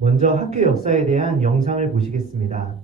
먼저 학교 역사에 대한 영상을 보시겠습니다.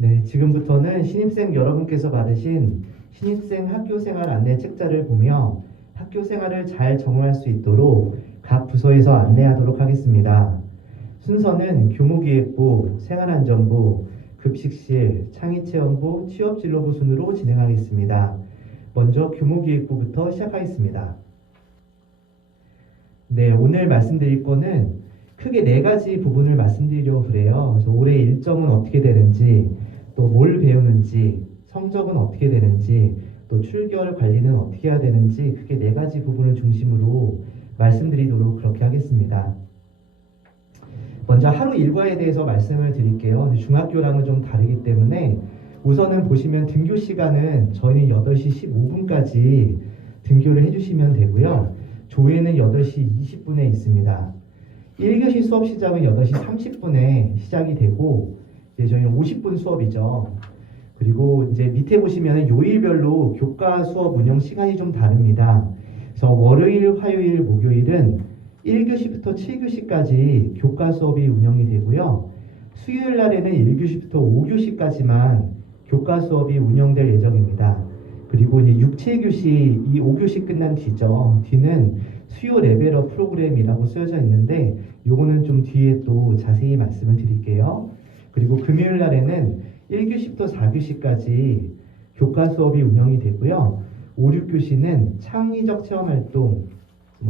네, 지금부터는 신입생 여러분께서 받으신 신입생 학교생활 안내 책자를 보며 학교생활을 잘 적응할 수 있도록 각 부서에서 안내하도록 하겠습니다. 순서는 교무기획부, 생활안전부, 급식실, 창의체험부, 취업진로부 순으로 진행하겠습니다. 먼저 교무기획부부터 시작하겠습니다. 네, 오늘 말씀드릴 거는 크게 4가지 부분을 말씀드리려고 그래요. 그래서 올해 일정은 어떻게 되는지, 또 뭘 배우는지, 성적은 어떻게 되는지, 또 출결 관리는 어떻게 해야 되는지 크게 4가지 부분을 중심으로 말씀드리도록 그렇게 하겠습니다. 먼저 하루 일과에 대해서 말씀을 드릴게요. 중학교랑은 좀 다르기 때문에 우선은 보시면 등교 시간은 저희는 8시 15분까지 등교를 해주시면 되고요. 조회는 8시 20분에 있습니다. 1교시 수업 시작은 8시 30분에 시작이 되고 이제 저희는 50분 수업이죠. 그리고 이제 밑에 보시면 요일별로 교과 수업 운영 시간이 좀 다릅니다. 그래서 월요일, 화요일, 목요일은 1교시부터 7교시까지 교과 수업이 운영이 되고요. 수요일 날에는 1교시부터 5교시까지만 교과 수업이 운영될 예정입니다. 그리고 이제 6, 7교시, 이 5교시 끝난 뒤죠. 뒤는 수요 레벨업 프로그램이라고 쓰여져 있는데 요거는 좀 뒤에 또 자세히 말씀을 드릴게요. 그리고 금요일 날에는 1교시부터 4교시까지 교과 수업이 운영이 되고요. 5, 6교시는 창의적 체험활동,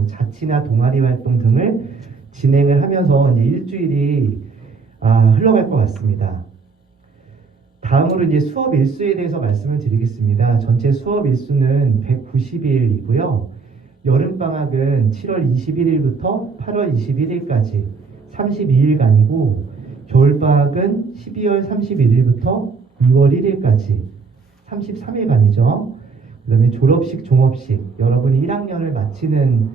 자치나 동아리 활동 등을 진행을 하면서 이제 일주일이 흘러갈 것 같습니다. 다음으로 이제 수업 일수에 대해서 말씀을 드리겠습니다. 전체 수업 일수는 190일이고요. 여름방학은 7월 21일부터 8월 21일까지 32일간이고 겨울방학은 12월 31일부터 2월 1일까지 33일간이죠. 그 다음에 졸업식, 종업식, 여러분이 1학년을 마치는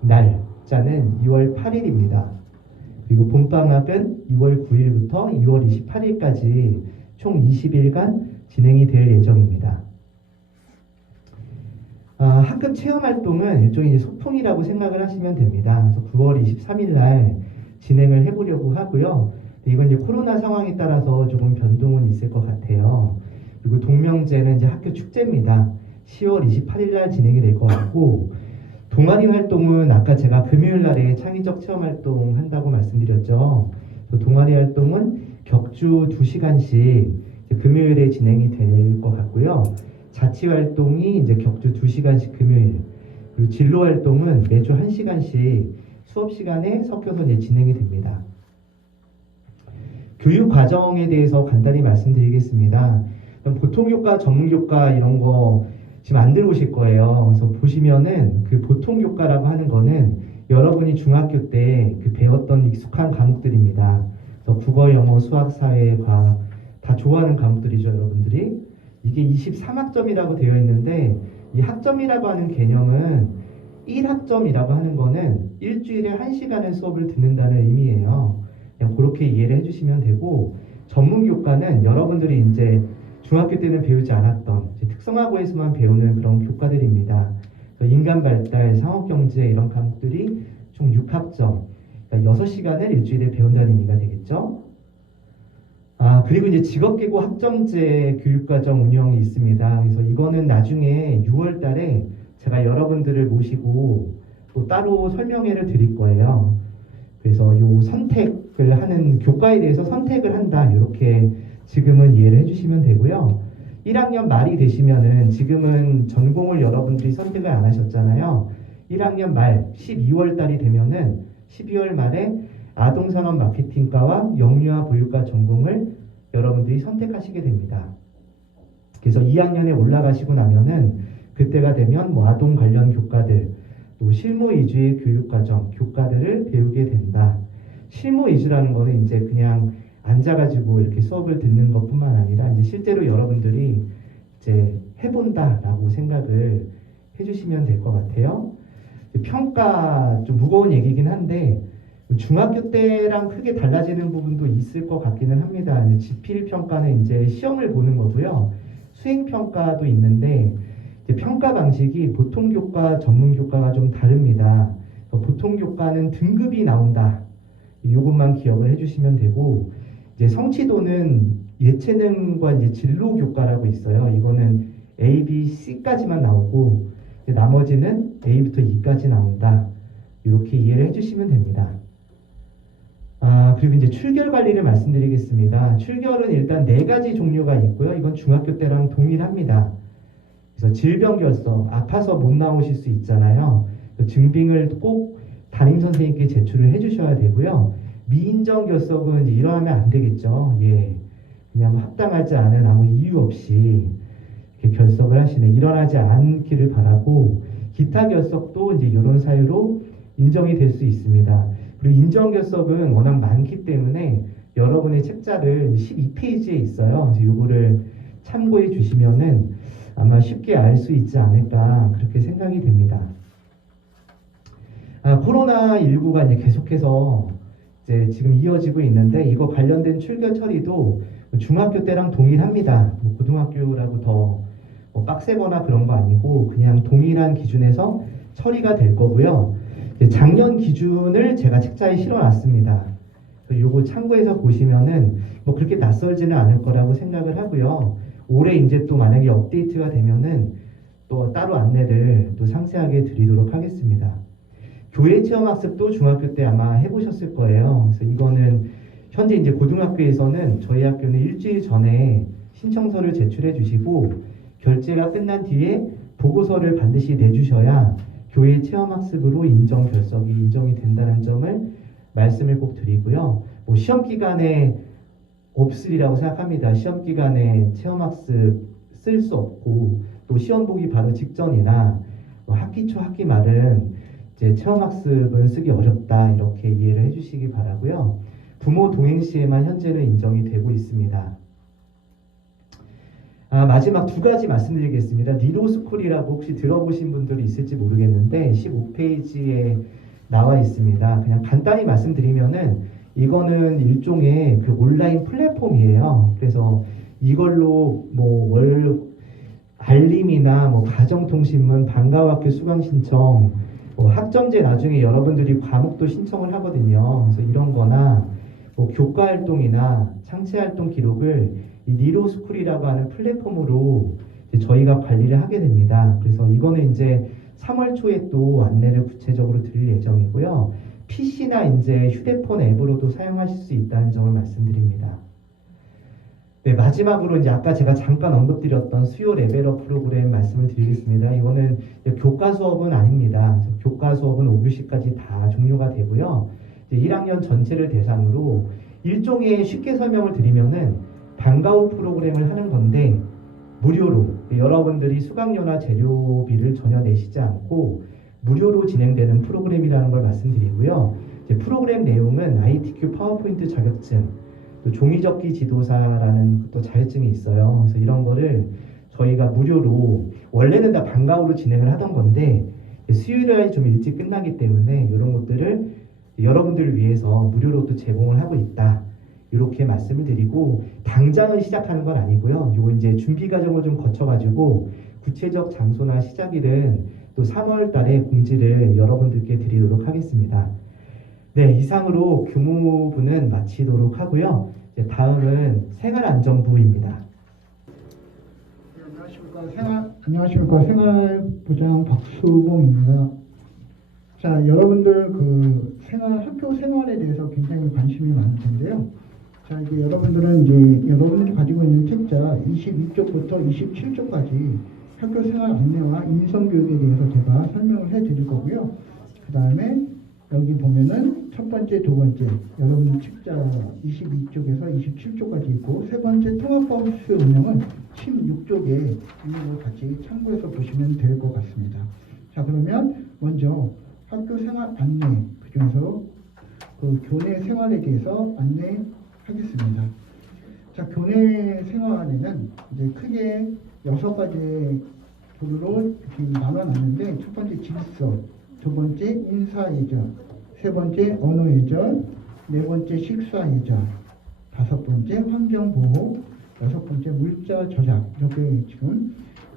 날 학자는 2월 8일입니다. 그리고 봄방학은 2월 9일부터 2월 28일까지 총 20일간 진행이 될 예정입니다. 학급 체험활동은 일종의 소풍이라고 생각을 하시면 됩니다. 그래서 9월 23일 날 진행을 해보려고 하고요. 이건 이제 코로나 상황에 따라서 조금 변동은 있을 것 같아요. 그리고 동명제는 이제 학교 축제입니다. 10월 28일 날 진행이 될 것 같고, 동아리 활동은 아까 제가 금요일 날에 창의적 체험 활동 한다고 말씀드렸죠. 동아리 활동은 격주 2시간씩 금요일에 진행이 될 것 같고요. 자치 활동이 이제 격주 2시간씩 금요일, 그리고 진로 활동은 매주 1시간씩 수업 시간에 섞여서 이제 진행이 됩니다. 교육 과정에 대해서 간단히 말씀드리겠습니다. 보통 교과, 전문 교과 이런 거 지금 안 들어오실 거예요. 그래서 보시면은 그 보통 교과라고 하는 거는 여러분이 중학교 때 그 배웠던 익숙한 과목들입니다. 그래서 국어, 영어, 수학, 사회, 과학 다 좋아하는 과목들이죠, 여러분들이. 이게 23학점이라고 되어 있는데 이 학점이라고 하는 개념은 1학점이라고 하는 거는 일주일에 1시간의 수업을 듣는다는 의미예요. 그냥 그렇게 이해를 해주시면 되고, 전문 교과는 여러분들이 이제 중학교 때는 배우지 않았던 특성화고에서만 배우는 그런 교과들입니다. 인간 발달, 상업경제 이런 과목들이 총 6학점, 그러니까 6시간을 일주일에 배운다는 의미가 되겠죠. 그리고 이제 직업계고 학점제 교육과정 운영이 있습니다. 그래서 이거는 나중에 6월 달에 제가 여러분들을 모시고 또 따로 설명회를 드릴 거예요. 그래서 요 선택을 하는 교과에 대해서 선택을 한다, 이렇게 지금은 이해를 해주시면 되고요. 1학년 말이 되시면은, 지금은 전공을 여러분들이 선택을 안 하셨잖아요. 1학년 말 12월 달이 되면은 12월 말에 아동산업 마케팅과와 영유아 보육과 전공을 여러분들이 선택하시게 됩니다. 그래서 2학년에 올라가시고 나면은 그때가 되면 뭐 아동 관련 교과들, 또 실무 위주의 교육과정, 교과들을 배우게 된다. 실무 위주라는 거는 이제 그냥 앉아가지고 이렇게 수업을 듣는 것뿐만 아니라 이제 실제로 여러분들이 이제 해본다라고 생각을 해주시면 될 것 같아요. 평가 좀 무거운 얘기긴 한데 중학교 때랑 크게 달라지는 부분도 있을 것 같기는 합니다. 지필 평가는 이제 시험을 보는 거고요. 수행 평가도 있는데 평가 방식이 보통 교과, 전문 교과가 좀 다릅니다. 보통 교과는 등급이 나온다. 이것만 기억을 해주시면 되고, 이제 성취도는 예체능과 이제 진로 교과라고 있어요. 이거는 A, B, C까지만 나오고 나머지는 A부터 E까지 나온다. 이렇게 이해를 해주시면 됩니다. 그리고 이제 출결 관리를 말씀드리겠습니다. 출결은 일단 4가지 종류가 있고요. 이건 중학교 때랑 동일합니다. 그래서 질병 결석, 아파서 못 나오실 수 있잖아요. 증빙을 꼭 담임 선생님께 제출을 해주셔야 되고요. 미인정 결석은 이제 일어나면 안 되겠죠. 예, 그냥 합당하지 않은 아무 이유 없이 이렇게 결석을 하시네. 일어나지 않기를 바라고, 기타 결석도 이제 이런 사유로 인정이 될 수 있습니다. 그리고 인정 결석은 워낙 많기 때문에 여러분의 책자를 12페이지에 있어요. 그래서 이거를 참고해 주시면은 아마 쉽게 알 수 있지 않을까, 그렇게 생각이 됩니다. 코로나19가 이제 계속해서 이제 지금 이어지고 있는데, 이거 관련된 출결 처리도 중학교 때랑 동일합니다. 뭐 고등학교라고 더 뭐 빡세거나 그런 거 아니고 그냥 동일한 기준에서 처리가 될 거고요. 작년 기준을 제가 책자에 실어놨습니다. 요거 참고해서 보시면은 뭐 그렇게 낯설지는 않을 거라고 생각을 하고요. 올해 이제 또 만약에 업데이트가 되면은 또 따로 안내를 또 상세하게 드리도록 하겠습니다. 교회 체험 학습도 중학교 때 아마 해보셨을 거예요. 그래서 이거는 현재 이제 고등학교에서는 저희 학교는 일주일 전에 신청서를 제출해 주시고, 결제가 끝난 뒤에 보고서를 반드시 내주셔야 교회 체험 학습으로 인정 결석이 인정이 된다는 점을 말씀을 꼭 드리고요. 뭐 시험 기간에 없으리라고 생각합니다. 시험 기간에 체험 학습 쓸 수 없고, 또 시험 보기 바로 직전이나 뭐 학기 초 학기 말은 이제 체험학습은 쓰기 어렵다, 이렇게 이해를 해주시기 바라고요. 부모 동행 시에만 현재는 인정이 되고 있습니다. 마지막 2가지 말씀드리겠습니다. 니로스쿨이라고 혹시 들어보신 분들이 있을지 모르겠는데 15페이지에 나와 있습니다. 그냥 간단히 말씀드리면은 이거는 일종의 그 온라인 플랫폼이에요. 그래서 이걸로 뭐 월 알림이나 뭐 가정통신문, 방과후학교 수강 신청, 뭐 학점제 나중에 여러분들이 과목도 신청을 하거든요. 그래서 이런 거나 뭐 교과 활동이나 창체 활동 기록을 이 니로스쿨이라고 하는 플랫폼으로 이제 저희가 관리를 하게 됩니다. 그래서 이거는 이제 3월 초에 또 안내를 구체적으로 드릴 예정이고요. PC나 이제 휴대폰 앱으로도 사용하실 수 있다는 점을 말씀드립니다. 네, 마지막으로 이제 아까 제가 잠깐 언급드렸던 수요 레벨업 프로그램 말씀을 드리겠습니다. 이거는 교과 수업은 아닙니다. 교과 수업은 5교시까지 다 종료가 되고요. 이제 1학년 전체를 대상으로 일종의 쉽게 설명을 드리면은 방과 후 프로그램을 하는 건데 무료로 여러분들이 수강료나 재료비를 전혀 내시지 않고 무료로 진행되는 프로그램이라는 걸 말씀드리고요. 이제 프로그램 내용은 ITQ 파워포인트 자격증, 또 종이접기 지도사라는 또 자격증이 있어요. 그래서 이런 거를 저희가 무료로 원래는 다 방과 후로 진행을 하던 건데 수요일에 좀 일찍 끝나기 때문에 이런 것들을 여러분들을 위해서 무료로 또 제공을 하고 있다. 이렇게 말씀을 드리고 당장은 시작하는 건 아니고요. 요거 이제 준비 과정을 좀 거쳐가지고 구체적 장소나 시작일은 또 3월 달에 공지를 여러분들께 드리도록 하겠습니다. 네, 이상으로 교무부는 마치도록 하고요. 이제 다음은 생활안전부입니다. 안녕하십니까. 생활부장 박수봉입니다. 자, 여러분들 학교 생활에 대해서 굉장히 관심이 많을 텐데요. 자, 이게 여러분들은 이제 여러분들이 가지고 있는 책자 22쪽부터 27쪽까지 학교 생활 안내와 인성교육에 대해서 제가 설명을 해드릴 거고요. 그 다음에 여기 보면은 첫 번째, 두 번째, 여러분 책자 22쪽에서 27쪽까지 있고, 세 번째 통합버스 운영은 16쪽에 있는 걸 같이 참고해서 보시면 될 것 같습니다. 자, 그러면 먼저 학교 생활 안내, 그중에서 그 교내 생활에 대해서 안내하겠습니다. 자, 교내 생활에는 이제 크게 6가지 부류로 이렇게 나눠놨는데, 첫 번째 질서, 두 번째 인사예절, 세 번째 언어예절, 네 번째 식사예절, 다섯 번째 환경보호, 여섯 번째 물자 저작. 이렇게 지금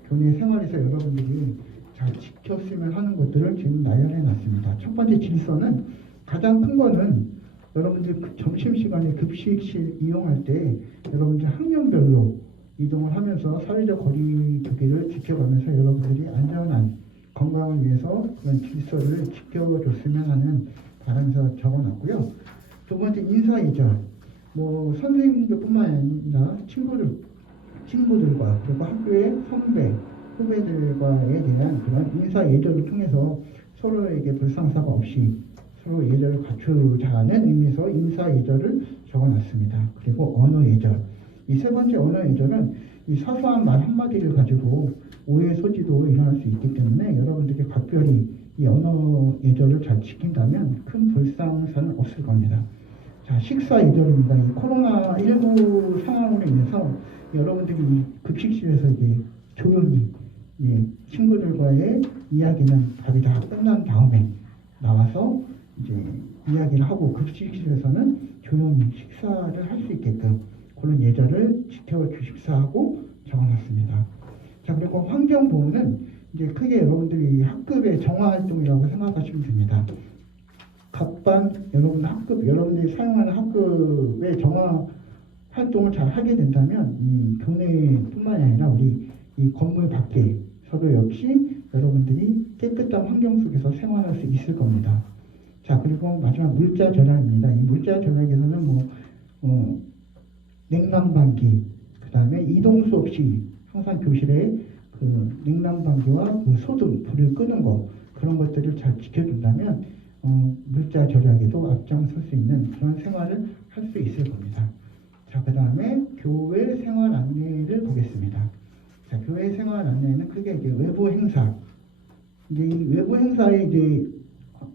교내 생활에서 여러분들이 잘 지켰으면 하는 것들을 지금 나열해 놨습니다. 첫 번째 질서는 가장 큰 거는 여러분들 점심시간에 급식실 이용할 때 여러분들 학년별로 이동을 하면서 사회적 거리두기를 지켜가면서 여러분들이 안전한 건강을 위해서 이런 질서를 지켜줬으면 하는 바람에서 적어놨고요. 두 번째 인사예절, 뭐 선생님들뿐만 아니라 친구들과 그리고 학교의 선배, 후배들과에 대한 그런 인사예절을 통해서 서로에게 불상사가 없이 서로 예절을 갖추자는 의미에서 인사예절을 적어놨습니다. 그리고 언어예절, 이 세 번째 언어예절은 이 사소한 말 한마디를 가지고 오해 소지도 일어날 수 있기 때문에 여러분들께 각별히 이 언어 예절을 잘 지킨다면 큰 불상사는 없을 겁니다. 자, 식사 예절입니다. 이 코로나19 상황으로 인해서 여러분들이 이 급식실에서 이제 조용히 친구들과의 이야기는 답이 다 끝난 다음에 나와서 이제 이야기를 하고 급식실에서는 조용히 식사를 할 수 있게끔 그런 예절을 지켜주십사 하고 적어놨습니다. 자, 그리고 환경보호는 이제 크게 여러분들이 학급의 정화활동이라고 생각하시면 됩니다. 각반 여러분들이 사용하는 학급의 정화활동을 잘 하게 된다면 이 교내뿐만이 아니라 우리 이 건물 밖에서도 역시 여러분들이 깨끗한 환경 속에서 생활할 수 있을 겁니다. 자, 그리고 마지막 물자 절약입니다. 이 물자 절약에서는 냉난방기, 그 다음에 이동 수업 시 항상 교실에 그 냉난방기와 그 소등, 불을 끄는 거, 그런 것들을 잘 지켜준다면 물자 절약에도 앞장설 수 있는 그런 생활을 할 수 있을 겁니다. 자, 그 다음에 교회 생활 안내를 보겠습니다. 자, 교회 생활 안내는 크게 이제 외부 행사, 이제 이 외부 행사에 이제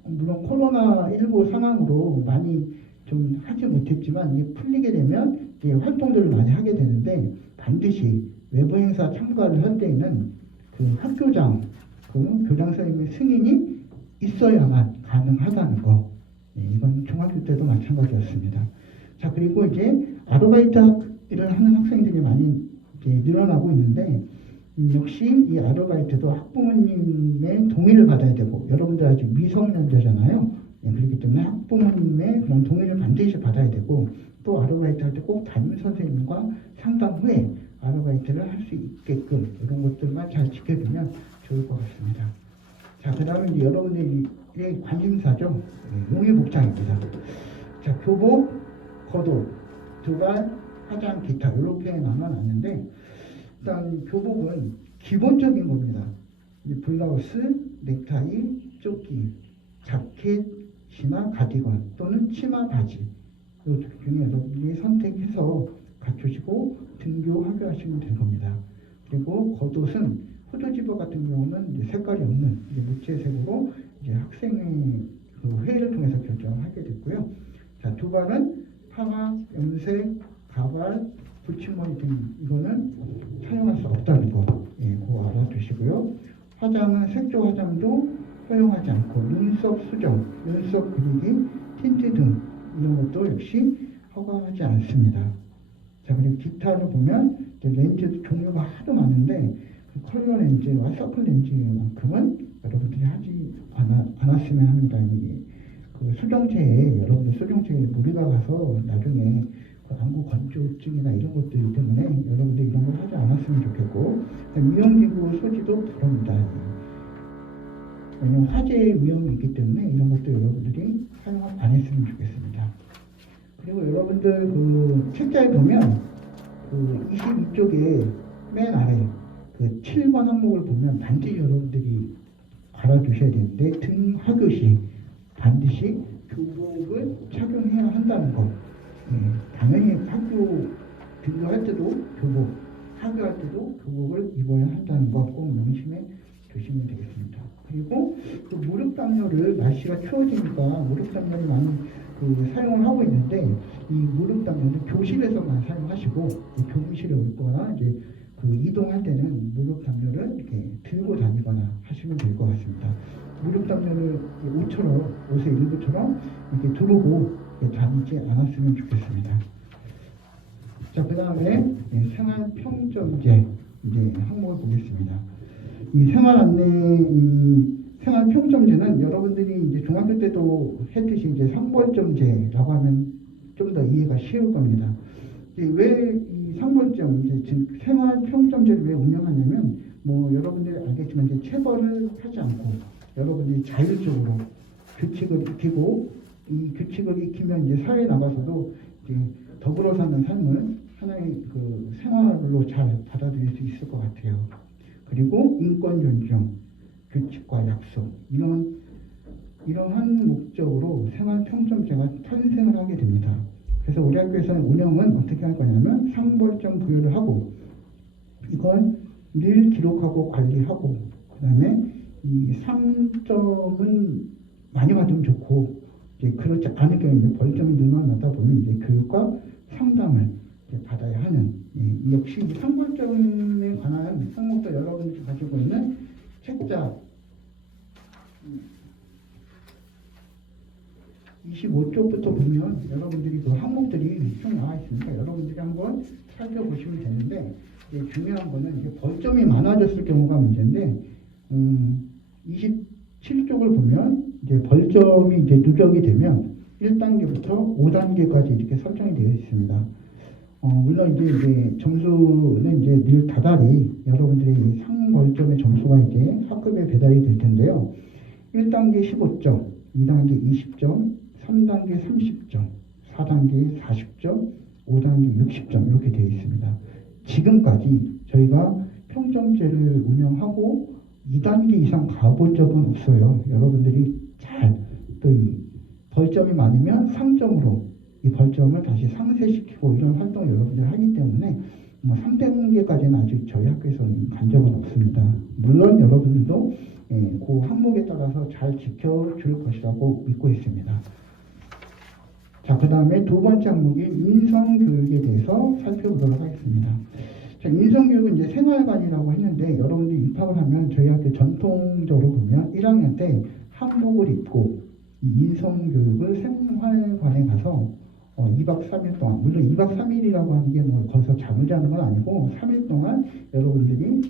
물론 코로나19 상황으로 많이 좀 하지 못했지만 이게 풀리게 되면 이제 활동들을 많이 하게 되는데, 반드시 외부 행사 참가를 할 때에는 그 학교장, 그 교장 선생님의 승인이 있어야만 가능하다는 거. 이건 중학교 때도 마찬가지였습니다. 자, 그리고 이제 아르바이트를 하는 학생들이 많이 이제 늘어나고 있는데, 역시 이 아르바이트도 학부모님의 동의를 받아야 되고, 여러분들 아직 미성년자잖아요. 그렇기 때문에 학부모님의 그런 동의를 반드시 받아야 되고, 또 아르바이트 할 때 꼭 담임 선생님과 상담 후에 아르바이트를 할 수 있게끔 이런 것들만 잘 지켜주면 좋을 것 같습니다. 자, 그 다음에 이제 여러분들의 관심사죠. 용의복장입니다. 자, 교복, 겉옷, 두발, 화장, 기타 이렇게 나눠놨는데, 일단 교복은 기본적인 겁니다. 블라우스, 넥타이, 조끼, 자켓이나 가디건 또는 치마, 바지 이 중에 여러분이 선택해서 갖추시고 등교 하교하시면 될 겁니다. 그리고 겉옷은 후드집어 같은 경우는 이제 색깔이 없는 이제 무채색으로 이제 학생의 그 회의를 통해서 결정하게 됐고요. 자, 두발은 파마, 염색, 가발, 붙임머리 등 이거는 사용할 수 없다는 거, 그거 알아두시고요. 화장은 색조 화장도 허용하지 않고 눈썹 수정, 눈썹 그리기, 틴트 등 이런 것도 역시 허가하지 않습니다. 자, 그리고 기타를 보면 렌즈 종류가 하도 많은데 컬러 렌즈와 서클 렌즈만큼은 여러분들이 하지 않았으면 합니다. 그 수정체에 여러분들 수정체에 무리가 가서 나중에 그 안구 건조증이나 이런 것들 때문에 여러분들 이런 걸 하지 않았으면 좋겠고, 미용기구 소지도 그럽니다. 왜냐면 화재의 위험이 있기 때문에 이런 것도 여러분들이 사용 안 했으면 좋겠습니다. 그리고 여러분들 그 책자에 보면 그 22쪽에 맨 아래 그 7번 항목을 보면 반드시 여러분들이 알아두셔야 되는데, 등 하교 시 반드시 교복을 착용해야 한다는 거. 당연히 학교 등교할 때도 교복, 하교할 때도 교복을 입어야 한다는 거 꼭 명심해 두시면 되겠습니다. 그리고 그 무릎 담요를 날씨가 추워지니까 무릎 담요를 많이 그 사용을 하고 있는데, 이 무릎 담요는 교실에서만 사용하시고 교무실에 오거나 이제 그 이동할 때는 무릎 담요를 이렇게 들고 다니거나 하시면 될 것 같습니다. 무릎 담요를 옷처럼, 옷의 일부처럼 이렇게 두르고 다니지 않았으면 좋겠습니다. 자, 그 다음에 생활평점제 이제 항목을 보겠습니다. 이 생활평점제는 여러분들이 이제 중학교 때도 했듯이 이제 상벌점제라고 하면 좀 더 이해가 쉬울 겁니다. 왜 이 상벌점, 이제 즉 생활평점제를 왜 운영하냐면, 뭐 여러분들이 알겠지만 이제 체벌을 하지 않고 여러분들이 자율적으로 규칙을 익히고, 이 규칙을 익히면 이제 사회에 나가서도 이제 더불어 사는 삶을 하나의 그 생활로 잘 받아들일 수 있을 것 같아요. 그리고 인권 존중, 규칙과 약속, 이러한 목적으로 생활평점제가 탄생을 하게 됩니다. 그래서 우리 학교에서는 운영은 어떻게 할 거냐면 상벌점 부여를 하고, 이걸 늘 기록하고 관리하고, 그 다음에 이 상점은 많이 받으면 좋고, 이제 그렇지 않을 경우 이제 벌점이 늘어나다 보면 이제 교육과 상담을 이제 받아야 하는, 역시 이 상벌점에 관한 항목도 여러분들이 가지고 있는 책자 25쪽부터 보면 여러분들이 그 항목들이 쭉 나와 있으니까 여러분들이 한번 살펴보시면 되는데, 중요한 거는 이제 벌점이 많아졌을 경우가 문제인데, 27쪽을 보면 이제 벌점이 이제 누적이 되면 1단계부터 5단계까지 이렇게 설정이 되어 있습니다. 물론 이제 점수는 이제 늘 다달이 여러분들의 상벌점의 점수가 이제 학급에 배달이 될 텐데요. 1단계 15점, 2단계 20점, 3단계 30점, 4단계 40점, 5단계 60점 이렇게 되어 있습니다. 지금까지 저희가 평점제를 운영하고 2단계 이상 가본 적은 없어요. 여러분들이 잘 또 이 벌점이 많으면 상점으로 이 벌점을 다시 상쇄시키고 이런 활동을 여러분들이 하기 때문에 뭐 3단계까지는 아직 저희 학교에서는 간 적은 없습니다. 물론 여러분들도 그 항목에 따라서 잘 지켜줄 것이라고 믿고 있습니다. 자, 그 다음에 두 번째 항목인 인성교육에 대해서 살펴보도록 하겠습니다. 자, 인성교육은 이제 생활관이라고 했는데, 여러분들이 입학을 하면 저희 학교 전통적으로 보면 1학년 때 한복을 입고 이 인성교육을 생활관에 가서 2박 3일 동안, 물론 2박 3일이라고 하는 게 뭐 거기서 잠을 자는 건 아니고 3일 동안 여러분들이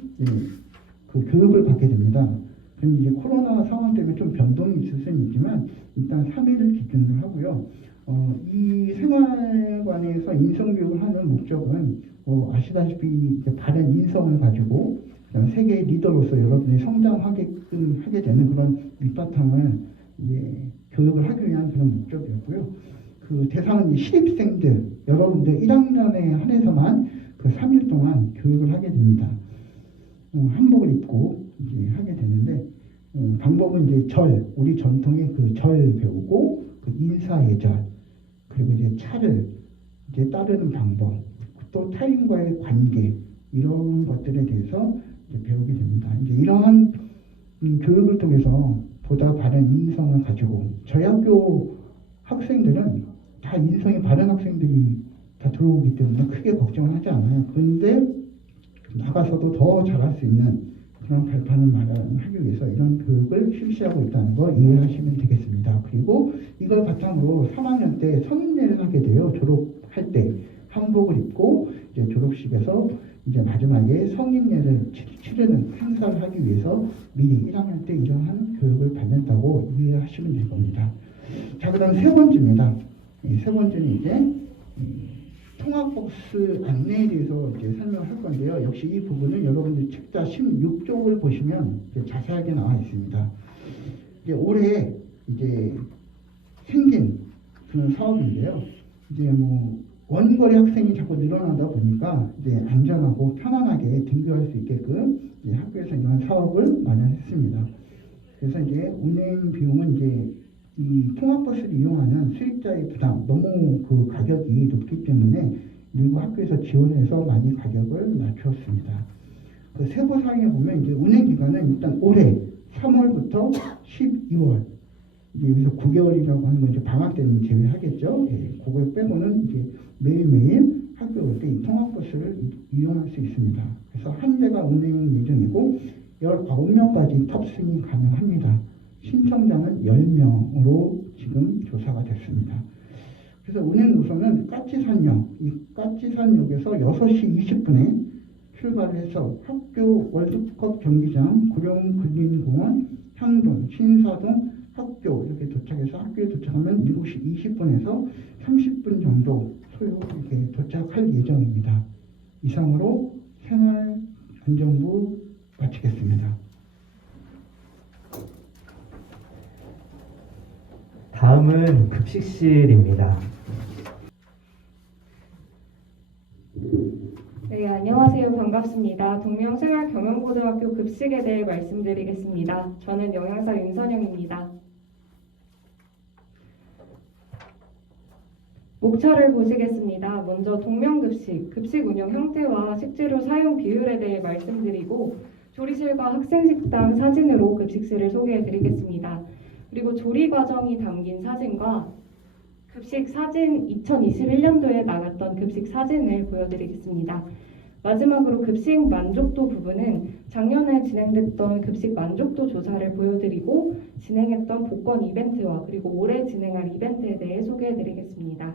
그 교육을 받게 됩니다. 그럼 이제 코로나 상황 때문에 좀 변동이 있을 수는 있지만 일단 3일을 기준으로 하고요. 이 생활관에서 인성교육을 하는 목적은 아시다시피 이제 바른 인성을 가지고 세계의 리더로서 여러분이 성장하게끔 하게 되는 그런 밑바탕을 이제 교육을 하기 위한 그런 목적이었고요. 그 대상은 이제 신입생들, 여러분들 1학년에 한해서만 그 3일 동안 교육을 하게 됩니다. 한복을 입고 이제 하게 되는데 방법은 이제 우리 전통의 그 절 배우고 그 인사예절 그리고 이제 차를 이제 따르는 방법 또 타인과의 관계 이런 것들에 대해서 이제 배우게 됩니다. 이제 이러한 교육을 통해서 보다 바른 인성을 가지고 저희 학교 학생들은 다 인성이 바른 학생들이 다 들어오기 때문에 크게 걱정을 하지 않아요. 그런데 나가서도 더 잘할 수 있는 그런 발판을 마련하기 위해서 이런 교육을 실시하고 있다는 거 이해하시면 되겠습니다. 그리고 이걸 바탕으로 3학년 때 성인예를 하게 돼요. 졸업할 때 한복을 입고 이제 졸업식에서 이제 마지막에 성인예를 치르는 행사를 하기 위해서 미리 1학년 때 이러한 교육을 받는다고 이해하시면 될 겁니다. 자, 그다음 세 번째입니다. 세 번째는 이제 통학버스 안내에 대해서 이제 설명할 건데요. 역시 이 부분은 여러분들 책자 16쪽을 보시면 자세하게 나와 있습니다. 이제 올해 이제 생긴 그런 사업인데요. 이제 뭐 원거리 학생이 자꾸 늘어나다 보니까 이제 안전하고 편안하게 등교할 수 있게끔 이제 학교에서 이런 사업을 마련했습니다. 그래서 이제 운행 비용은 이제 이 통학버스를 이용하는 수익자의 부담, 너무 그 가격이 높기 때문에 일부 학교에서 지원해서 많이 가격을 낮추었습니다. 그 세부사항에 보면 이제 운행 기간은 일단 올해 3월부터 12월, 이제 여기서 9개월이라고 하는 건 이제 방학 때는 제외하겠죠. 예, 그거 빼고는 이제 매일매일 학교 올 때 이 통학버스를 이용할 수 있습니다. 그래서 한 대가 운행 예정이고 19명까지 탑승이 가능합니다. 신청자는 10명으로 지금 조사가 됐습니다. 그래서 운행 노선은 까치산역, 이 까치산역에서 6시 20분에 출발을 해서 학교 월드컵 경기장, 구룡근린공원, 향동, 신사동, 학교 이렇게 도착해서 학교에 도착하면 7시 20분에서 30분 정도 소요 이렇게 도착할 예정입니다. 이상으로 생활안전부 마치겠습니다. 다음은 급식실입니다. 네, 안녕하세요. 반갑습니다. 동명생활경영고등학교 급식에 대해 말씀드리겠습니다. 저는 영양사 윤선영입니다. 목차를 보시겠습니다. 먼저 동명급식, 급식 운영 형태와 식재료 사용 비율에 대해 말씀드리고 조리실과 학생식당 사진으로 급식실을 소개해드리겠습니다. 그리고 조리 과정이 담긴 사진과 급식 사진 2021년도에 나갔던 급식 사진을 보여드리겠습니다. 마지막으로 급식 만족도 부분은 작년에 진행됐던 급식 만족도 조사를 보여드리고 진행했던 복권 이벤트와 그리고 올해 진행할 이벤트에 대해 소개해드리겠습니다.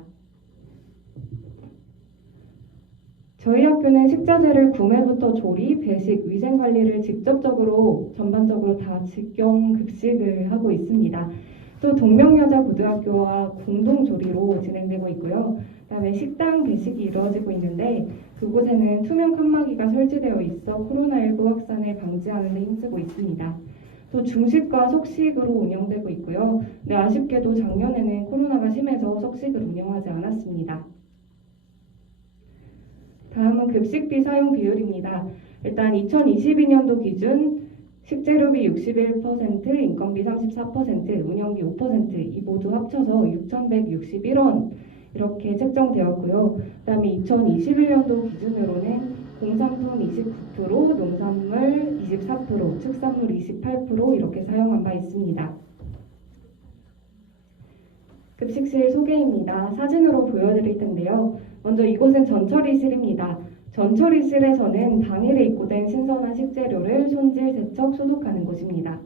저희 학교는 식자재를 구매부터 조리, 배식, 위생관리를 직접적으로 전반적으로 다 직경 급식을 하고 있습니다. 또 동명여자고등학교와 공동조리로 진행되고 있고요. 그다음에 식당 배식이 이루어지고 있는데 그곳에는 투명 칸막이가 설치되어 있어 코로나19 확산을 방지하는 데 힘쓰고 있습니다. 또 중식과 속식으로 운영되고 있고요. 네, 아쉽게도 작년에는 코로나가 심해서 속식을 운영하지 않았습니다. 다음은 급식비 사용 비율입니다. 일단 2022년도 기준 식재료비 61%, 인건비 34%, 운영비 5% 이 모두 합쳐서 6,161원 이렇게 책정되었고요. 그다음에 2021년도 기준으로는 공산품 29%, 농산물 24%, 축산물 28% 이렇게 사용한 바 있습니다. 급식실 소개입니다. 사진으로 보여드릴 텐데요. 먼저 이곳은 전처리실입니다. 전처리실에서는 당일에 입고된 신선한 식재료를 손질, 세척, 소독하는 곳입니다.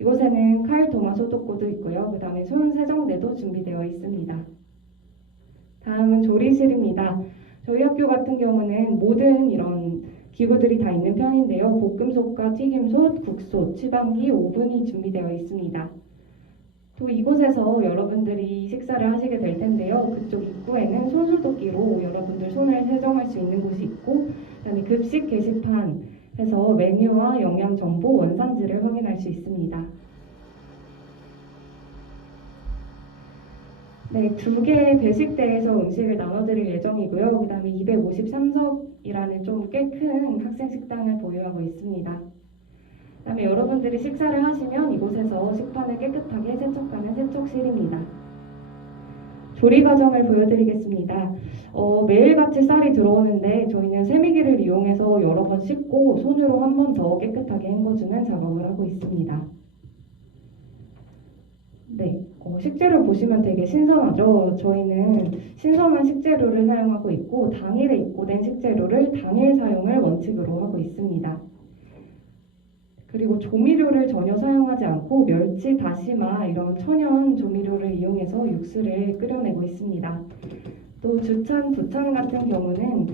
이곳에는 칼 도마 소독고도 있고요. 그 다음에 손 세정대도 준비되어 있습니다. 다음은 조리실입니다. 저희 학교 같은 경우는 모든 이런 기구들이 다 있는 편인데요. 볶음솥과 튀김솥, 국솥, 치방기, 오븐이 준비되어 있습니다. 또 이곳에서 여러분들이 식사를 하시게 될 텐데요. 그쪽 입구에는 손소독기로 여러분들 손을 세정할 수 있는 곳이 있고, 그다음에 급식 게시판에서 메뉴와 영양 정보, 원산지를 확인할 수 있습니다. 네, 2개의 배식대에서 음식을 나눠드릴 예정이고요. 그 다음에 253석이라는 좀 꽤 큰 학생 식당을 보유하고 있습니다. 그 다음에 여러분들이 식사를 하시면 이곳에서 식판을 깨끗하게 세척하는 세척실입니다. 조리 과정을 보여드리겠습니다. 매일같이 쌀이 들어오는데 저희는 세미기를 이용해서 여러 번 씻고 손으로 한 번 더 깨끗하게 헹궈주는 작업을 하고 있습니다. 네, 식재료 보시면 되게 신선하죠? 저희는 신선한 식재료를 사용하고 있고 당일에 입고된 식재료를 당일 사용을 원칙으로 하고 있습니다. 그리고 조미료를 전혀 사용하지 않고 멸치, 다시마 이런 천연 조미료를 이용해서 육수를 끓여내고 있습니다. 또 주찬, 부찬 같은 경우는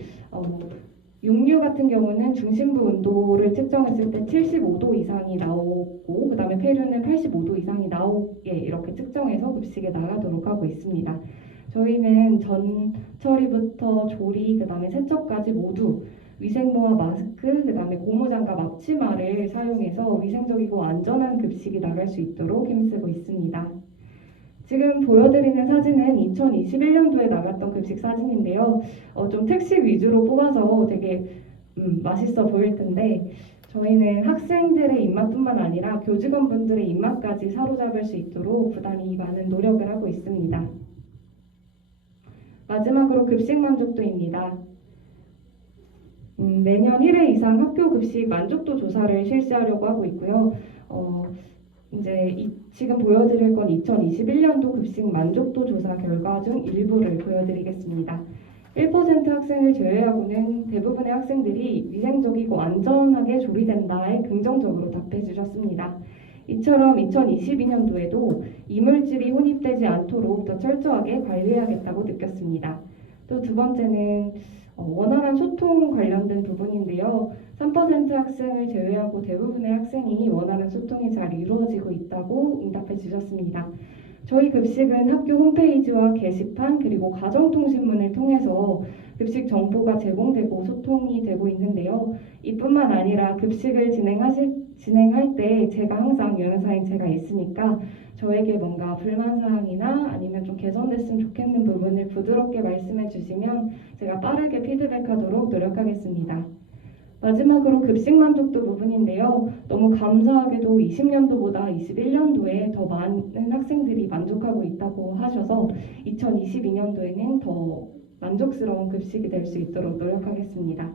육류 같은 경우는 중심부 온도를 측정했을 때 75도 이상이 나오고 그 다음에 폐류는 85도 이상이 나오게 이렇게 측정해서 급식에 나가도록 하고 있습니다. 저희는 전처리부터 조리, 그 다음에 세척까지 모두 위생모와 마스크, 그 다음에 고무장갑, 앞치마를 사용해서 위생적이고 안전한 급식이 나갈 수 있도록 힘쓰고 있습니다. 지금 보여드리는 사진은 2021년도에 나갔던 급식 사진인데요. 좀 특식 위주로 뽑아서 되게 맛있어 보일 텐데 저희는 학생들의 입맛뿐만 아니라 교직원분들의 입맛까지 사로잡을 수 있도록 부단히 많은 노력을 하고 있습니다. 마지막으로 급식 만족도입니다. 매년 1회 이상 학교 급식 만족도 조사를 실시하려고 하고 있고요. 지금 보여드릴 건 2021년도 급식 만족도 조사 결과 중 일부를 보여드리겠습니다. 1% 학생을 제외하고는 대부분의 학생들이 위생적이고 안전하게 조리된다에 긍정적으로 답해 주셨습니다. 이처럼 2022년도에도 이물질이 혼입되지 않도록 더 철저하게 관리해야겠다고 느꼈습니다. 또 2번째는 원활한 소통 관련된 부분인데요. 3% 학생을 제외하고 대부분의 학생이 원활한 소통이 잘 이루어지고 있다고 응답해 주셨습니다. 저희 급식은 학교 홈페이지와 게시판 그리고 가정통신문을 통해서 급식 정보가 제공되고 소통이 되고 있는데요. 이뿐만 아니라 급식을 진행할 때 제가 항상 연사인 제가 있으니까 저에게 뭔가 불만사항이나 아니면 좀 개선됐으면 좋겠는 부분을 부드럽게 말씀해 주시면 제가 빠르게 피드백하도록 노력하겠습니다. 마지막으로 급식 만족도 부분인데요. 너무 감사하게도 20년도보다 21년도에 더 많은 학생들이 만족하고 있다고 하셔서 2022년도에는 더 만족스러운 급식이 될 수 있도록 노력하겠습니다.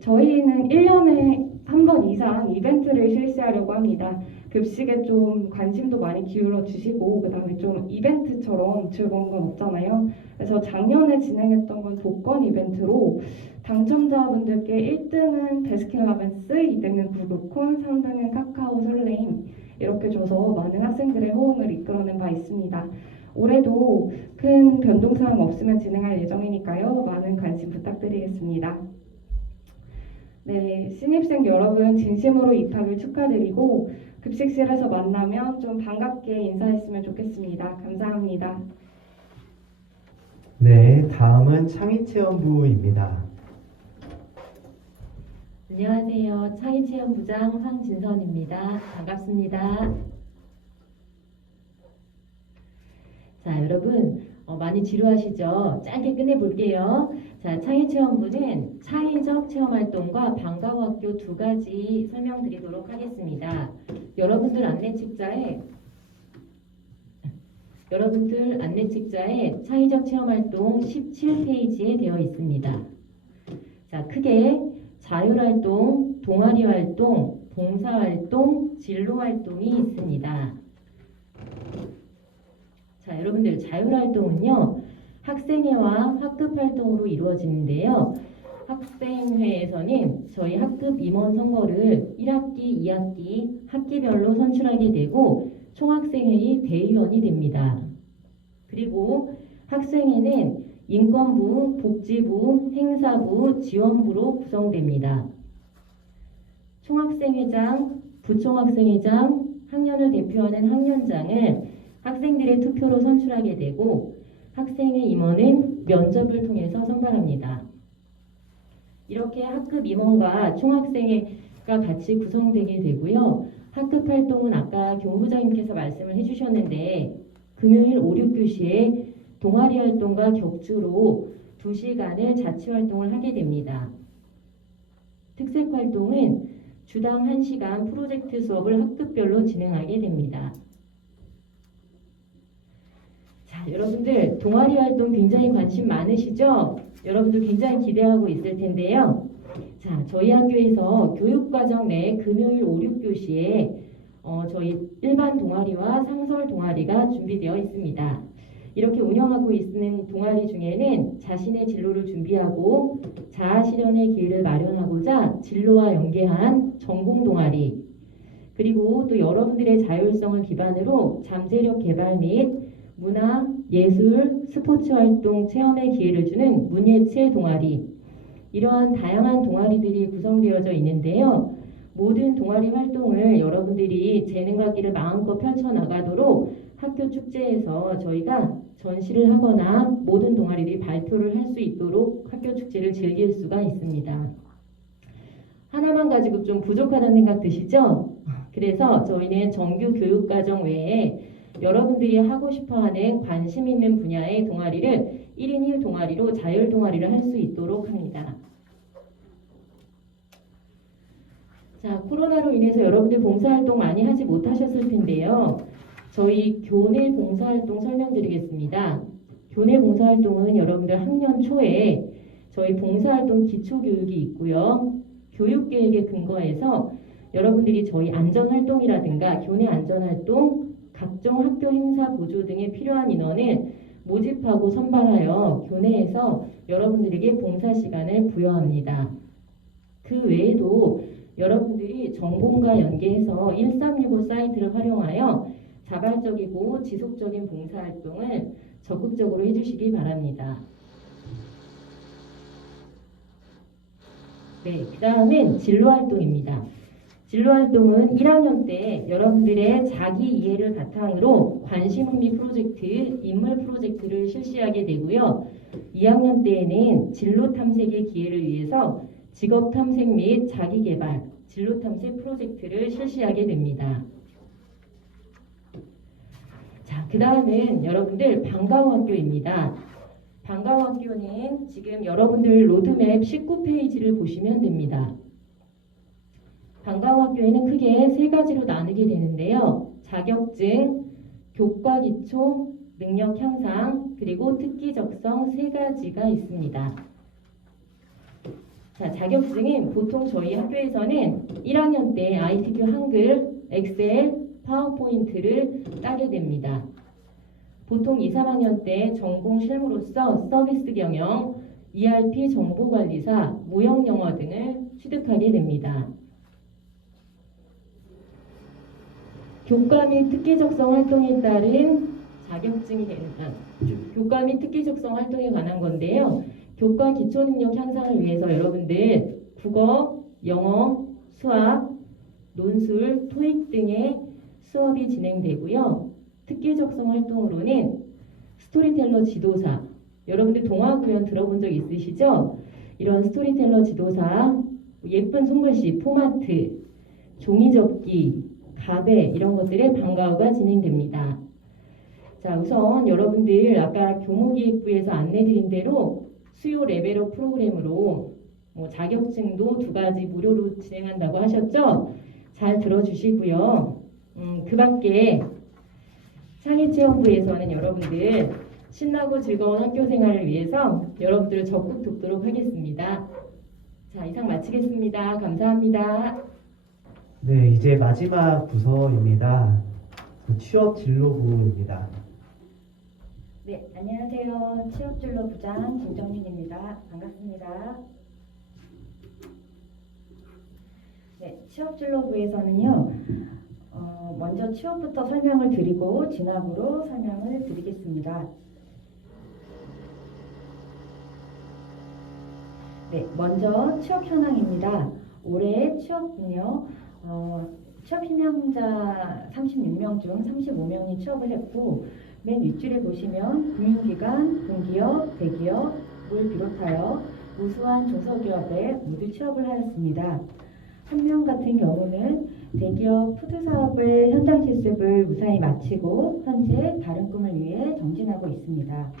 저희는 1년에 한 번 이상 이벤트를 실시하려고 합니다. 급식에 좀 관심도 많이 기울여 주시고 그 다음에 좀 이벤트처럼 즐거운 건 없잖아요. 그래서 작년에 진행했던 건 복권 이벤트로 당첨자분들께 1등은 베스킨라빈스, 2등은 구글콘, 3등은 카카오 솔레임 이렇게 줘서 많은 학생들의 호응을 이끌어낸 바 있습니다. 올해도 큰 변동사항 없으면 진행할 예정이니까요. 많은 관심 부탁드리겠습니다. 네, 신입생 여러분 진심으로 입학을 축하드리고 급식실에서 만나면 좀 반갑게 인사했으면 좋겠습니다. 감사합니다. 네, 다음은 창의체험부입니다. 안녕하세요. 창의체험부장 황진선입니다. 반갑습니다. 자, 여러분 많이 지루하시죠? 짧게 끝내볼게요. 자, 창의체험부는 창의적 체험활동과 방과후학교 2가지 설명드리도록 하겠습니다. 여러분들 안내책자에 창의적 체험활동 17페이지에 되어 있습니다. 자, 크게 자율활동, 동아리활동, 봉사활동, 진로활동이 있습니다. 자, 여러분들 자율활동은요 학생회와 학급활동으로 이루어지는데요. 학생회에서는 저희 학급 임원 선거를 1학기, 2학기 학기별로 선출하게 되고 총학생회의 대의원이 됩니다. 그리고 학생회는 인권부, 복지부, 행사부, 지원부로 구성됩니다. 총학생회장, 부총학생회장, 학년을 대표하는 학년장을 학생들의 투표로 선출하게 되고 학생회 임원은 면접을 통해서 선발합니다. 이렇게 학급 임원과 총학생회가 같이 구성되게 되고요. 학급 활동은 아까 교무부장님께서 말씀을 해주셨는데 금요일 5, 6교시에 동아리 활동과 격주로 2시간을 자치 활동을 하게 됩니다. 특색 활동은 주당 1시간 프로젝트 수업을 학급별로 진행하게 됩니다. 자, 여러분들 동아리 활동 굉장히 관심 많으시죠? 여러분들 굉장히 기대하고 있을 텐데요. 자, 저희 학교에서 교육과정 내 금요일 5, 6교시에 저희 일반 동아리와 상설 동아리가 준비되어 있습니다. 이렇게 운영하고 있는 동아리 중에는 자신의 진로를 준비하고 자아 실현의 기회를 마련하고자 진로와 연계한 전공 동아리, 그리고 또 여러분들의 자율성을 기반으로 잠재력 개발 및 문화, 예술, 스포츠 활동 체험의 기회를 주는 문예체 동아리, 이러한 다양한 동아리들이 구성되어져 있는데요. 모든 동아리 활동을 여러분들이 재능과 끼를 마음껏 펼쳐나가도록 학교 축제에서 저희가 전시를 하거나 모든 동아리들이 발표를 할 수 있도록 학교 축제를 즐길 수가 있습니다. 하나만 가지고 좀 부족하다는 생각 드시죠? 그래서 저희는 정규 교육과정 외에 여러분들이 하고 싶어하는 관심 있는 분야의 동아리를 1인 1 동아리로 자율 동아리를 할 수 있도록 합니다. 자, 코로나로 인해서 여러분들 봉사활동 많이 하지 못하셨을 텐데요. 저희 교내 봉사활동 설명드리겠습니다. 교내 봉사활동은 여러분들 학년 초에 저희 봉사활동 기초교육이 있고요. 교육계획에 근거해서 여러분들이 저희 안전활동이라든가 교내 안전활동, 각종 학교 행사 보조 등에 필요한 인원을 모집하고 선발하여 교내에서 여러분들에게 봉사 시간을 부여합니다. 그 외에도 여러분들이 전공과 연계해서 1365 사이트를 활용하여 자발적이고 지속적인 봉사활동을 적극적으로 해주시기 바랍니다. 네, 그 다음은 진로활동입니다. 진로활동은 1학년 때 여러분들의 자기 이해를 바탕으로 관심흥미 프로젝트, 인물 프로젝트를 실시하게 되고요. 2학년 때에는 진로 탐색의 기회를 위해서 직업 탐색 및 자기 개발, 진로 탐색 프로젝트를 실시하게 됩니다. 자, 그 다음은 여러분들 방과후학교입니다. 방과후학교는 지금 여러분들 로드맵 19페이지를 보시면 됩니다. 방과후학교에는 크게 3가지로 나누게 되는데요. 자격증, 교과기초, 능력 향상, 그리고 특기 적성 3가지가 있습니다. 자, 자격증은 보통 저희 학교에서는 1학년 때 ITQ 한글, 엑셀, 파워포인트를 따게 됩니다. 보통 2, 3학년 때 전공 실무로서 서비스 경영, ERP 정보관리사, 무역영어 등을 취득하게 됩니다. 교과 및 특기 적성 활동에 따른 자격증이 됩니다. 교과 및 특기 적성 활동에 관한 건데요. 교과 기초 능력 향상을 위해서 여러분들 국어, 영어, 수학, 논술, 토익 등의 수업이 진행되고요. 특기 적성 활동으로는 스토리텔러 지도사, 여러분들 동화구연 들어본 적 있으시죠? 이런 스토리텔러 지도사, 예쁜 손글씨, 포마트, 종이접기, 가배 이런 것들의 방과후가 진행됩니다. 자, 우선 여러분들 아까 교무기획부에서 안내드린 대로 수요 레벨업 프로그램으로 자격증도 2가지 무료로 진행한다고 하셨죠? 잘 들어주시고요. 그 밖에 창의체험부에서는 여러분들 신나고 즐거운 학교 생활을 위해서 여러분들을 적극 돕도록 하겠습니다. 자, 이상 마치겠습니다. 감사합니다. 네, 이제 마지막 부서입니다. 취업 진로부입니다. 네, 안녕하세요. 취업진로부장 김정민입니다. 반갑습니다. 네, 취업진로부에서는요, 먼저 취업부터 설명을 드리고 진학으로 설명을 드리겠습니다. 네, 먼저 취업 현황입니다. 올해 취업은요, 취업 희망자 36명 중 35명이 취업을 했고, 맨 윗줄에 보시면 금융기관, 공기업, 대기업을 비롯하여 우수한 중소기업에 모두 취업을 하였습니다. 한 명 같은 경우는 대기업 푸드사업의 현장 실습을 무사히 마치고 현재 다른 꿈을 위해 정진하고 있습니다.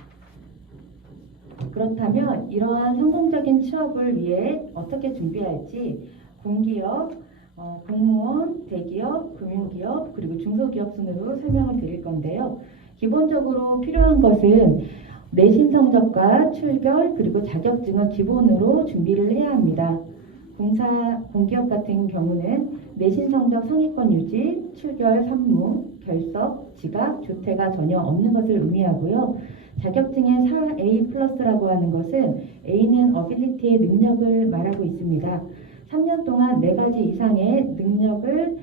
그렇다면 이러한 성공적인 취업을 위해 어떻게 준비할지 공기업, 공무원, 대기업, 금융기업, 그리고 중소기업 순으로 설명을 드릴 건데요. 기본적으로 필요한 것은 내신 성적과 출결, 그리고 자격증을 기본으로 준비를 해야 합니다. 공기업 같은 경우는 내신 성적 상위권 유지, 출결, 산무, 결석, 지각, 조퇴가 전혀 없는 것을 의미하고요. 자격증의 4A 플러스라고 하는 것은 A는 어빌리티의 능력을 말하고 있습니다. 3년 동안 4가지 이상의 능력을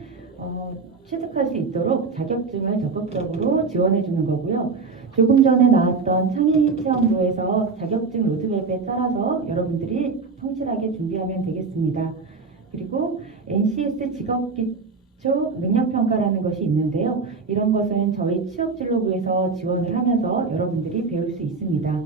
취득할 수 있도록 자격증을 적극적으로 지원해 주는 거고요. 조금 전에 나왔던 창의체험부에서 자격증 로드맵에 따라서 여러분들이 성실하게 준비하면 되겠습니다. 그리고 NCS 직업기초 능력평가라는 것이 있는데요. 이런 것은 저희 취업진로부에서 지원을 하면서 여러분들이 배울 수 있습니다.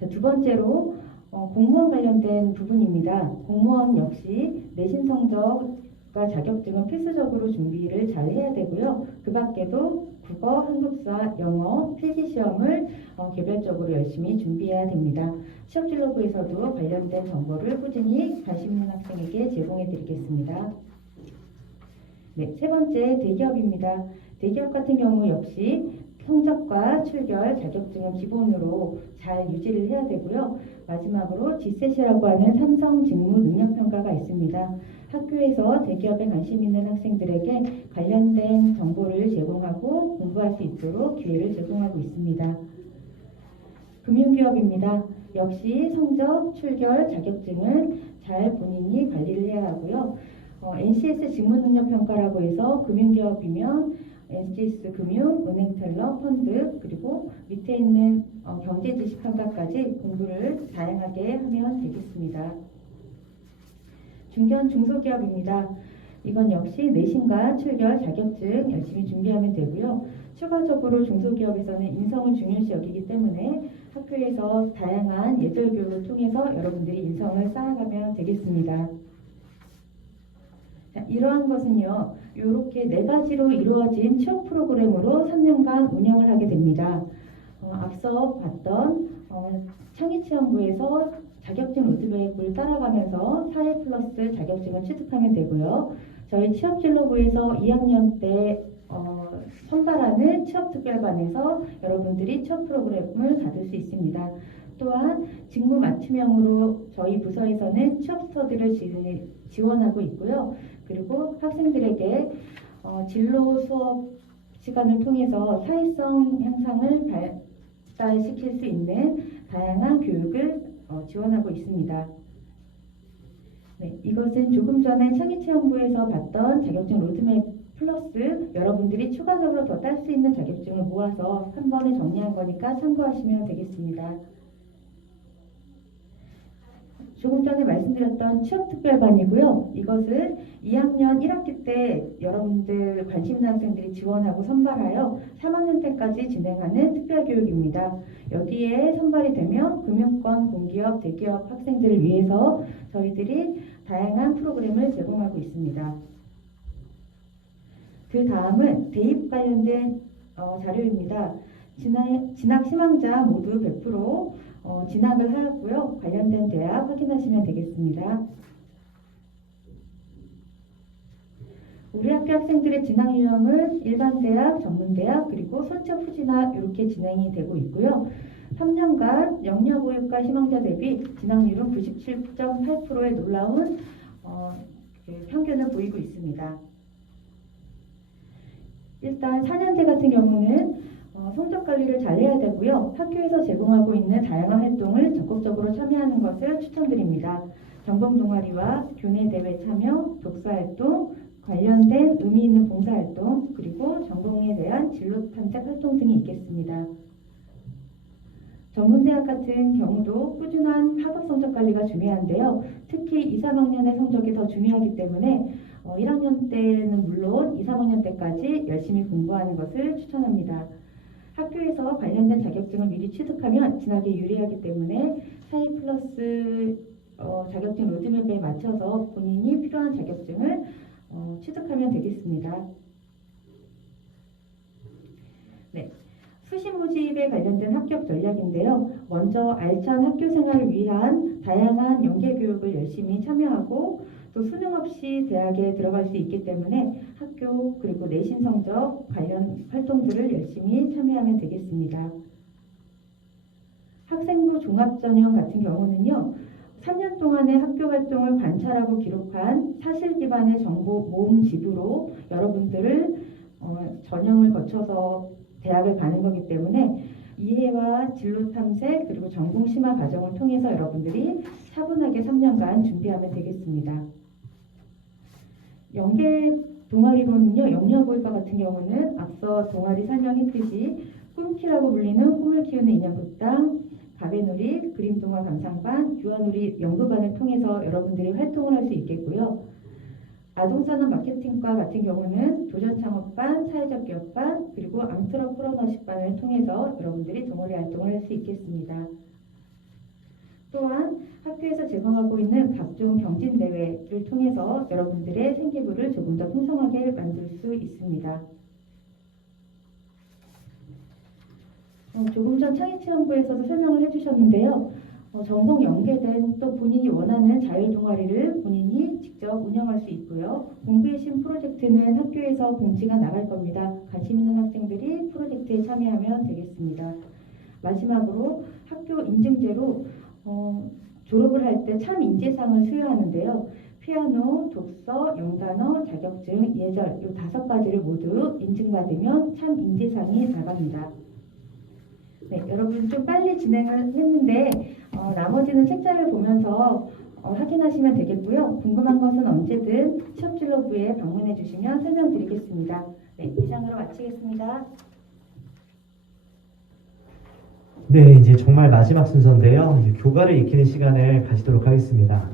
자, 두 번째로 공무원 관련된 부분입니다. 공무원 역시 내신 성적과 자격증은 필수적으로 준비를 잘 해야 되고요. 그 밖에도 국어, 한국사, 영어, 필기시험을 개별적으로 열심히 준비해야 됩니다. 취업진로부에서도 관련된 정보를 꾸준히 관심 있는 학생에게 제공해 드리겠습니다. 네, 세 번째 대기업입니다. 대기업 같은 경우 역시 성적과 출결, 자격증은 기본으로 잘 유지를 해야 되고요. 마지막으로 GSET이라고 하는 삼성 직무 능력 평가가 있습니다. 학교에서 대기업에 관심 있는 학생들에게 관련된 정보를 제공하고 공부할 수 있도록 기회를 제공하고 있습니다. 금융기업입니다. 역시 성적, 출결, 자격증은 잘 본인이 관리를 해야 하고요. NCS 직무능력평가라고 해서 금융기업이면 NCS 금융, 은행텔러, 펀드, 그리고 밑에 있는 경제지식평가까지 공부를 다양하게 하면 되겠습니다. 중견 중소기업입니다. 이건 역시 내신과 출결, 자격증 열심히 준비하면 되고요. 추가적으로 중소기업에서는 인성을 중요시 여기기 때문에 학교에서 다양한 예절 교육을 통해서 여러분들이 인성을 쌓아가면 되겠습니다. 자, 이러한 것은요, 이렇게 4가지로 이루어진 취업 프로그램으로 3년간 운영을 하게 됩니다. 앞서 봤던 창의체험부에서 자격증 로드맵을 따라가면서 4회 플러스 자격증을 취득하면 되고요. 저희 취업진로부에서 2학년 때 선발하는 취업특별반에서 여러분들이 취업 프로그램을 받을 수 있습니다. 또한 직무 맞춤형으로 저희 부서에서는 취업 스터디를 지원하고 있고요. 그리고 학생들에게 진로 수업 시간을 통해서 사회성 향상을 발달시킬 수 있는 다양한 교육을 지원하고 있습니다. 네, 이것은 조금 전에 창의체험부에서 봤던 자격증 로드맵 플러스 여러분들이 추가적으로 더 딸 수 있는 자격증을 모아서 한 번에 정리한 거니까 참고하시면 되겠습니다. 조금 전에 말씀드렸던 취업특별반이고요. 이것은 2학년 1학기 때 여러분들 관심 있는 학생들이 지원하고 선발하여 3학년 때까지 진행하는 특별교육입니다. 여기에 선발이 되면 금융권, 공기업, 대기업 학생들을 위해서 저희들이 다양한 프로그램을 제공하고 있습니다. 그 다음은 대입 관련된 자료입니다. 진학 희망자 모두 100% 진학을 하였고요. 관련된 대학 확인하시면 되겠습니다. 우리 학교 학생들의 진학 유형은 일반대학, 전문대학, 그리고 선척 후진학 이렇게 진행이 되고 있고요. 3년간 영려보육과 희망자 대비 진학률은 97.8%의 놀라운 평균을 보이고 있습니다. 일단 4년제 같은 경우는 성적 관리를 잘 해야 되고요. 학교에서 제공하고 있는 다양한 활동을 적극적으로 참여하는 것을 추천드립니다. 전공 동아리와 교내 대회 참여, 독서활동, 관련된 의미 있는 봉사활동, 그리고 전공에 대한 진로 탐색 활동 등이 있겠습니다. 전문대학 같은 경우도 꾸준한 학업 성적 관리가 중요한데요. 특히 2, 3학년의 성적이 더 중요하기 때문에 1학년 때는 물론 2, 3학년 때까지 열심히 공부하는 것을 추천합니다. 학교에서 관련된 자격증을 미리 취득하면 진학에 유리하기 때문에 사회 플러스 자격증 로드맵에 맞춰서 본인이 필요한 자격증을 취득하면 되겠습니다. 네. 수시 모집에 관련된 합격 전략인데요. 먼저 알찬 학교 생활을 위한 다양한 연계 교육을 열심히 참여하고 또 수능 없이 대학에 들어갈 수 있기 때문에 학교 그리고 내신 성적 관련 활동들을 열심히 참여하면 되겠습니다. 학생부 종합전형 같은 경우는요. 3년 동안의 학교 활동을 관찰하고 기록한 사실 기반의 정보 모음집으로 여러분들을 전형을 거쳐서 대학을 가는 거기 때문에 이해와 진로 탐색 그리고 전공 심화 과정을 통해서 여러분들이 차분하게 3년간 준비하면 되겠습니다. 연계 동아리로는요. 영유아보육과 같은 경우는 앞서 동아리 설명했듯이 꿈키라고 불리는 꿈을 키우는 인형극당, 가베놀이, 그림동화 감상반, 유아놀이 연구반을 통해서 여러분들이 활동을 할 수 있겠고요. 아동산업 마케팅과 같은 경우는 도전창업반, 사회적 기업반, 그리고 앙트러프러너십반을 통해서 여러분들이 동아리 활동을 할 수 있겠습니다. 또한 학교에서 제공하고 있는 각종 경진대회를 통해서 여러분들의 생기부를 조금 더 풍성하게 만들 수 있습니다. 조금 전 창의체험부에서도 설명을 해주셨는데요. 전공 연계된 또 본인이 원하는 자율동아리를 본인이 직접 운영할 수 있고요. 공부의 신 프로젝트는 학교에서 공지가 나갈 겁니다. 관심 있는 학생들이 프로젝트에 참여하면 되겠습니다. 마지막으로 학교 인증제로 졸업을 할 때 참 인재상을 수여하는데요. 피아노, 독서, 영단어, 자격증, 예절 이 5가지를 모두 인증받으면 참 인재상이 나갑니다. 네, 여러분 좀 빨리 진행을 했는데 나머지는 책자를 보면서 확인하시면 되겠고요. 궁금한 것은 언제든 취업진로부에 방문해 주시면 설명드리겠습니다. 네, 이상으로 마치겠습니다. 네, 이제 정말 마지막 순서인데요. 이제 교과를 익히는 시간을 가지도록 하겠습니다.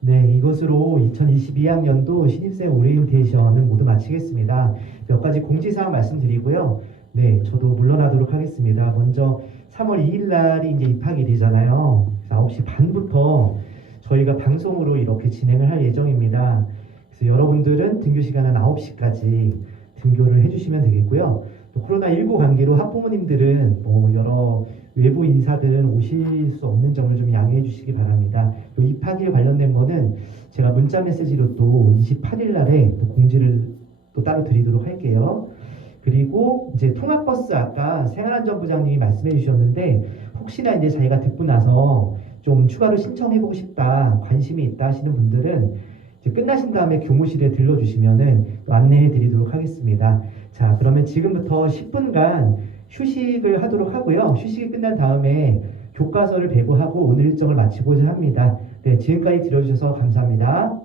네, 이것으로 2022학년도 신입생 오리엔테이션은 모두 마치겠습니다. 몇 가지 공지사항 말씀드리고요. 네, 저도 물러나도록 하겠습니다. 먼저 3월 2일 날이 이제 입학일이잖아요. 9시 반부터 저희가 방송으로 이렇게 진행을 할 예정입니다. 그래서 여러분들은 등교 시간은 9시까지 등교를 해주시면 되겠고요. 또 코로나19 관계로 학부모님들은 여러 외부 인사들은 오실 수 없는 점을 좀 양해해 주시기 바랍니다. 또 입학일 관련된 거는 제가 문자 메시지로 또 28일 날에 또 공지를 또 따로 드리도록 할게요. 그리고 이제 통학버스 아까 생활안전부장님이 말씀해 주셨는데 혹시나 이제 자기가 듣고 나서 좀 추가로 신청해보고 싶다, 관심이 있다 하시는 분들은 이제 끝나신 다음에 교무실에 들러주시면은 또 안내해 드리도록 하겠습니다. 자, 그러면 지금부터 10분간 휴식을 하도록 하고요. 휴식이 끝난 다음에 교과서를 배부하고 오늘 일정을 마치고자 합니다. 네, 지금까지 들어주셔서 감사합니다.